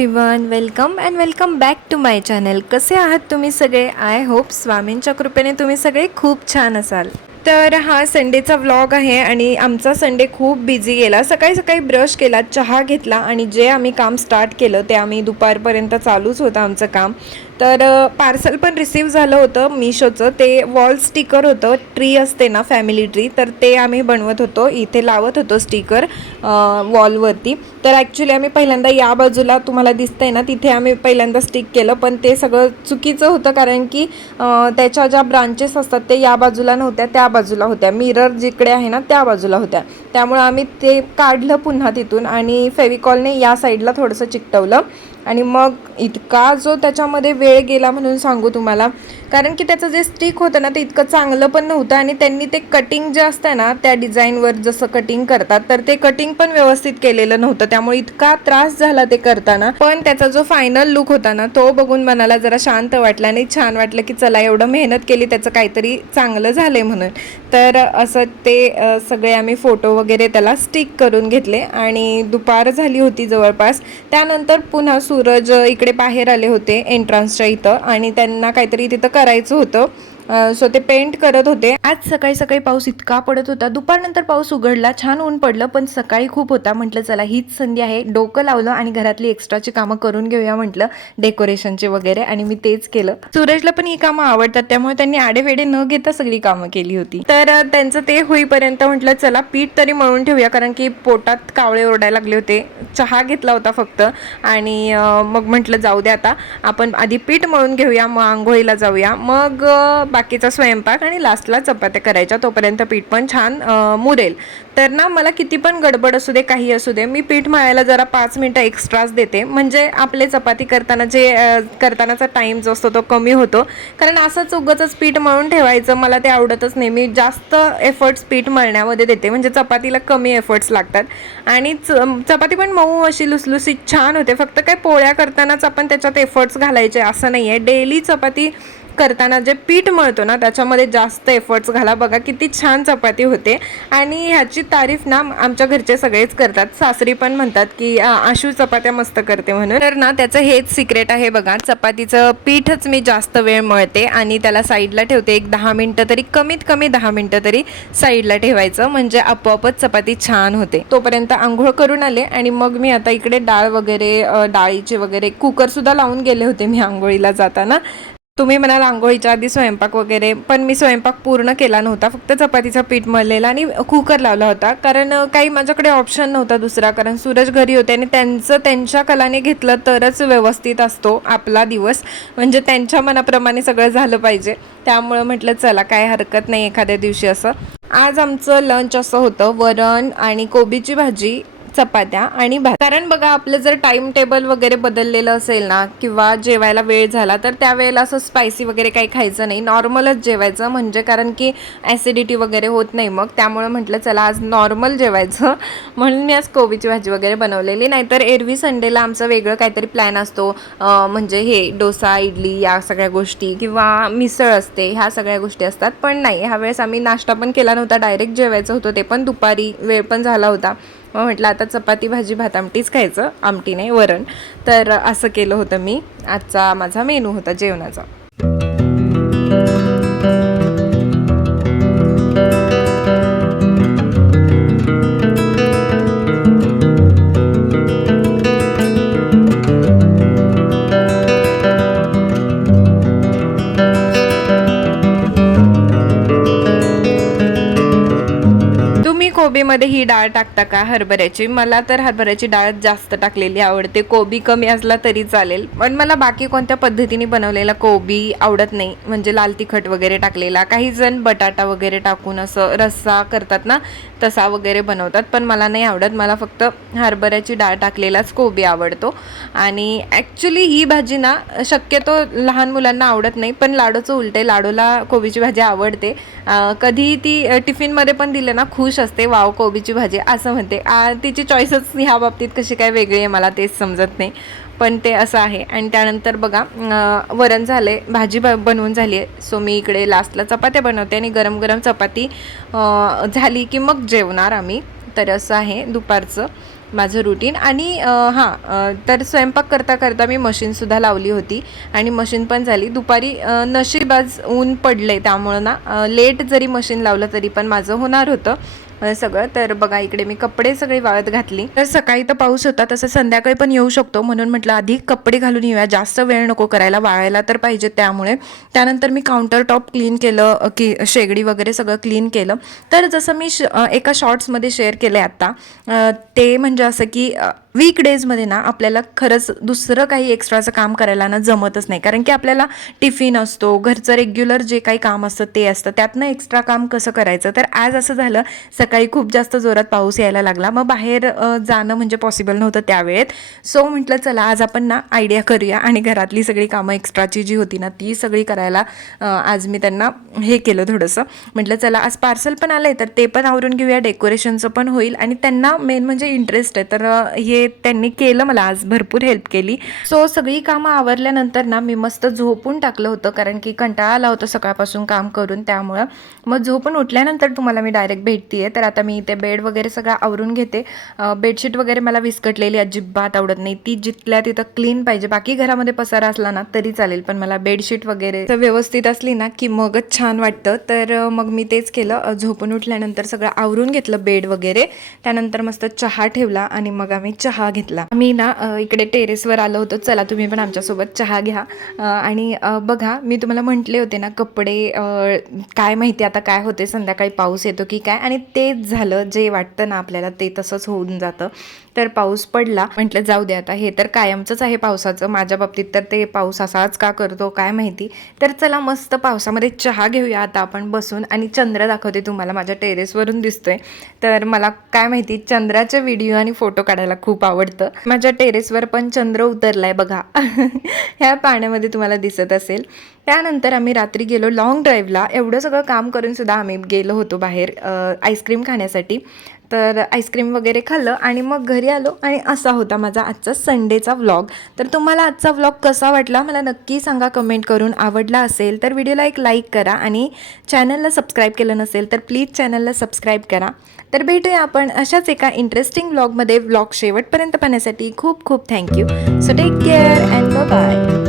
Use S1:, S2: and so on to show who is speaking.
S1: Everyone welcome and welcome back to my channel कसे आहात तुम्ही सगळे? आय होप स्वामींच्या कृपेने तुम्ही सगळे खूप छान असाल. तर हा संडेचा व्लॉग आहे आणि आमचा संडे खूप बिझी गेला. सकाळी सकाळी ब्रश केला चहा घेतला आणि जे आम्ही काम स्टार्ट केलं ते आम्ही दुपारपर्यंत चालूच होतं आमचं काम. तर पार्सल पण रिसीव झालं होतं मिशोचं. ते वॉल स्टिकर होतं. ट्री असते ना फॅमिली ट्री. तर ते आम्ही बनवत होतो. इथे लावत होतो स्टिकर वॉलवरती. तर ॲक्च्युली आम्ही पहिल्यांदा या बाजूला तुम्हाला दिसतंय ना तिथे आम्ही पहिल्यांदा स्टिक केलं. पण ते सगळं चुकीचं होतं कारण की त्याच्या ज्या ब्रांचेस असतात ते या बाजूला नव्हत्या त्या बाजूला होत्या. मिरर जिकडे आहे ना त्या बाजूला होत्या. त्यामुळं आम्ही ते काढलं पुन्हा तिथून आणि फेविकॉलने या साईडला थोडंसं चिकटवलं. आणि मग इतका जो त्याच्यामध्ये वेळ गेला म्हणून सांगू तुम्हाला कारण की त्याचं जे स्टिक होतं ना ते इतकं चांगलं पण नव्हतं आणि त्यांनी ते कटिंग जे असतं ना त्या डिझाईनवर जसं कटिंग करतात तर ते कटिंग पण व्यवस्थित केलेलं नव्हतं. त्यामुळे इतका त्रास झाला ते करताना. पण त्याचा जो फायनल लुक होता ना तो बघून मनाला जरा शांत वाटला आणि छान वाटलं की चला एवढं मेहनत केली त्याचं काहीतरी चांगलं झालंय म्हणून. तर असं ते सगळे आम्ही फोटो वगैरे त्याला स्टिक करून घेतले आणि दुपार झाली होती जवळपास. त्यानंतर पुन्हा सूरज इकडे बाहेर आले होते एंट्रन्सच्या इथं आणि त्यांना काहीतरी तिथं करायचं होतं. सो ते पेंट करत होते. आज सकाळी सकाळी पाऊस इतका पडत होता. दुपारनंतर पाऊस उघडला छान ऊन पडलं पण सकाळी खूप होता. म्हटलं चला हीच संधी आहे. डोकं लावलं आणि घरातली एक्स्ट्राची कामं करून घेऊया म्हटलं डेकोरेशनचे वगैरे आणि मी तेच केलं. सूरजला पण ही कामं आवडतात त्यामुळे त्यांनी आडेवेडे न घेता सगळी कामं केली होती. तर त्यांचं ते होईपर्यंत म्हटलं चला पीठ तरी मळून ठेवूया कारण की पोटात कावळे ओरडायला लागले होते. चहा घेतला होता फक्त आणि मग म्हटलं जाऊ दे आता. आपण आधी पीठ मळून घेऊया मग आंघोळीला जाऊया. मग बाकीचा स्वयंपाक आणि लास्टला चपात्या करायच्या. तोपर्यंत पीठ पण छान मुरेल तर ना मला किती पण गडबड असू दे काही असू दे मी पीठ मळायला जरा पाच मिनटं एक्स्ट्राच देते. म्हणजे आपले चपाती करताना जे करतानाचा टाईम जो असतो तो कमी होतो. कारण असंच उगाच पीठ मळून ठेवायचं मला ते आवडतच नाही. मी जास्त एफर्ट्स पीठ मळण्यामध्ये देते. म्हणजे चपातीला कमी एफर्ट्स लागतात. आणि च- चपाती पण मऊ अशी लुसलुसीत छान होते. फक्त काय पोळ्या करतानाच आपण त्याच्यात एफर्ट्स घालायचे असं नाही आहे डेली चपाती करताना जे पीठ मळतो ना त्याच्यामध्ये जास्त एफर्ट्स घाला. बघा किती छान चपाती होते. आणि ह्याची तारीफ ना आमच्या घरचे सगळेच करतात. सासरी पण म्हणतात की आशू चपात्या मस्त करते म्हणून. तर ना त्याचं हेच सिक्रेट आहे बघा. चपातीचं पीठच मी जास्त वेळ मळते आणि त्याला साईडला ठेवते एक दहा मिनटं तरी कमीत कमी दहा मिनटं तरी साईडला ठेवायचं. म्हणजे आपोआपच चपाती छान होते. तोपर्यंत आंघोळ करून आले आणि मग मी आता इकडे डाळ वगैरे डाळीचे वगैरे कुकरसुद्धा लावून गेले होते मी आंघोळीला जाताना. तुम्ही म्हणाल आंघोळीच्या आधी स्वयंपाक वगैरे. पण मी स्वयंपाक पूर्ण केला नव्हता. फक्त चपातीचा पीठ मळलेला आणि कुकर लावला होता. कारण काही माझ्याकडे ऑप्शन नव्हता दुसरा. कारण सूरज घरी होते आणि त्यांचं त्यांच्या कलाने घेतलं तरच व्यवस्थित असतो आपला दिवस. म्हणजे त्यांच्या मनाप्रमाणे सगळं झालं पाहिजे. त्यामुळं म्हटलं चला काय हरकत नाही एखाद्या दिवशी असं. आज आमचं लंच असं होतं. वरण आणि कोबीची भाजी चपात्या आणि भात. कारण बघा आपलं जर टाइम टेबल वगैरे बदललेलं असेल ना किंवा जेवायला वेळ झाला तर त्यावेळेला असं स्पायसी वगैरे काही खायचं नाही. नॉर्मलच जेवायचं म्हणजे कारण की ॲसिडिटी वगैरे होत नाही मग. त्यामुळे म्हटलं चला आज नॉर्मल जेवायचं. म्हणून मी आज कोबीची भाजी वगैरे बनवलेली. नाहीतर एरवी संडेला आमचं वेगळं काहीतरी प्लॅन असतो. म्हणजे हे डोसा इडली या सगळ्या गोष्टी किंवा मिसळ असते ह्या सगळ्या गोष्टी असतात. पण नाही ह्यावेळेस आम्ही नाश्ता पण केला नव्हता. डायरेक्ट जेवायचं होतं ते पण. दुपारी वेळ पण झाला होता. मग म्हटलं आता चपाती भाजी भात आमटीच खायचं आमटी नाही वरण. तर असं केलं होतं मी. आजचा माझा मेनू होता जेवणाचा. तुम्ही ही डाळ टाकता का हरभऱ्याची? मला तर हरभऱ्याची डाळ जास्त टाकलेली आवडते. कोबी कमी असला तरी चालेल. पण मला बाकी कोणत्या पद्धतीने बनवलेला कोबी आवडत नाही. म्हणजे लाल तिखट वगैरे टाकलेला. काही जण बटाटा वगैरे टाकून असं रस्सा करतात ना तसा वगैरे बनवतात. पण मला नाही आवडत. मला फक्त हरभऱ्याची डाळ टाकलेलाच कोबी आवडतो. आणि ॲक्च्युली ही भाजी ना शक्यतो लहान मुलांना आवडत नाही. पण लाडूचं उलटे लाडूला कोबीची भाजी आवडते. कधी ती टिफिनमध्ये पण दिलं ना खुश असते. वाव कोबीची भाजी असं म्हणते. तिची चॉईसच ह्या बाबतीत कशी काय वेगळी आहे मला तेच समजत नाही. पण ते असं आहे. आणि त्यानंतर बघा वरण झालं आहे भाजी ब बनवून झाली आहे. सो मी इकडे लास्टला चपात्या बनवते आणि गरम गरम चपाती झाली की मग जेवणार आम्ही. तर असं आहे दुपारचं माझं रुटीन आणि हां तर स्वयंपाक करता करता मी मशीनसुद्धा लावली होती. आणि मशीन पण झाली. दुपारी नशीबाज ऊन पडले त्यामुळं ना लेट जरी मशीन लावलं तरी पण माझं होणार होतं. म्हणजे सगळं. तर बघा इकडे मी कपडे सगळे वाळत घातली. तर सकाळी तर पाऊस होता तसं संध्याकाळी पण येऊ शकतो. म्हणून म्हटलं आधी कपडे घालून येऊया. जास्त वेळ नको करायला वाळायला तर पाहिजे त्यामुळे. त्यानंतर मी काउंटर टॉप क्लीन केलं की शेगडी वगैरे सगळं क्लीन केलं. तर जसं मी श एका शॉर्ट्समध्ये शेअर केलं आहे आत्ता ते म्हणजे असं की वीक डेजमध्ये ना आपल्याला खरंच दुसरं काही एक्स्ट्राचं काम करायला ना जमतच नाही. कारण की आपल्याला टिफिन असतो घरचं रेग्युलर जे काही काम असतं ते असतं. त्यातनं एक्स्ट्रा काम कसं करायचं? तर आज असं झालं सकाळी खूप जास्त जोरात पाऊस यायला लागला. मग बाहेर जाणं म्हणजे पॉसिबल नव्हतं त्यावेळेत. सो म्हटलं चला आज आपण ना आयडिया करूया आणि घरातली सगळी कामं एक्स्ट्राची जी होती ना ती सगळी करायला आज मी त्यांना हे केलं थोडंसं. म्हटलं चला आज पार्सल पण आलं आहे तर ते पण आवरून घेऊया डेकोरेशनचं पण होईल. आणि त्यांना मेन म्हणजे इंटरेस्ट आहे. तर हे त्यांनी केलं मला आज भरपूर हेल्प केली. सो सगळी कामं आवरल्यानंतर ना मी मस्त झोपून टाकलं होतं कारण की कंटाळा आला होता सकाळपासून काम करून त्यामुळं. मग झोपून उठल्यानंतर तुम्हाला मी डायरेक्ट भेटते तर आता मी इथे बेड वगैरे सगळं आवरून घेते. बेडशीट वगैरे मला विस्कटलेली अजिबात आवडत नाही. ती जिथल्या तिथं क्लीन पाहिजे. बाकी घरामध्ये पसारा असला ना तरी चालेल. पण मला बेडशीट वगैरे व्यवस्थित असली ना की मगच छान वाटतं. तर मग मी तेच केलं. झोपून उठल्यानंतर सगळं आवरून घेतलं बेड वगैरे. त्यानंतर मस्त चहा ठेवला आणि मग आम्ही चहा चहा घेतला. मी ना इकडे टेरेसवर आलो होतो. चला तुम्ही पण आमच्यासोबत चहा घ्या. आणि बघा मी तुम्हाला म्हटले होते ना कपडे काय माहिती आता काय होते संध्याकाळी पाऊस येतो की काय? आणि तेच झालं जे वाटतं ना आपल्याला ते तसंच होऊन जातं. तर पाऊस पडला. म्हटलं जाऊ दे आता हे तर कायमचंच आहे पावसाचं. माझ्या बाबतीत तर ते पाऊस असाच का करतो काय माहिती? तर चला मस्त पावसामध्ये चहा घेऊया आता आपण बसून. आणि चंद्र दाखवते तुम्हाला माझ्या टेरेसवरून दिसतोय. तर मला काय माहिती चंद्राचे व्हिडिओ आणि फोटो काढायला खूप आवडतं. माझ्या टेरेसवर पण चंद्र उतरलाय बघा. ह्या पाण्यामध्ये तुम्हाला दिसत असेल. त्यानंतर आम्ही रात्री गेलो लॉंग ड्राईव्हला एवढं सगळं काम करून सुद्धा आम्ही गेलो होतो बाहेर आईस्क्रीम खाण्यासाठी. तर आईस्क्रीम वगैरे खाल्लं आणि मग घरी आलो आणि असा होता माझा आजचा संडेचा व्लॉग तर तुम्हाला आजचा व्लॉग कसा वाटला मला नक्की सांगा कमेंट करून. आवडला असेल तर व्हिडिओला एक लाईक करा आणि चॅनलला सबस्क्राईब केलं नसेल तर प्लीज चॅनलला सबस्क्राईब करा. तर भेटूया आपण अशाच एका इंटरेस्टिंग व्लॉगमध्ये व्लॉग शेवटपर्यंत पाहण्यासाठी खूप खूप thank you so take care and bye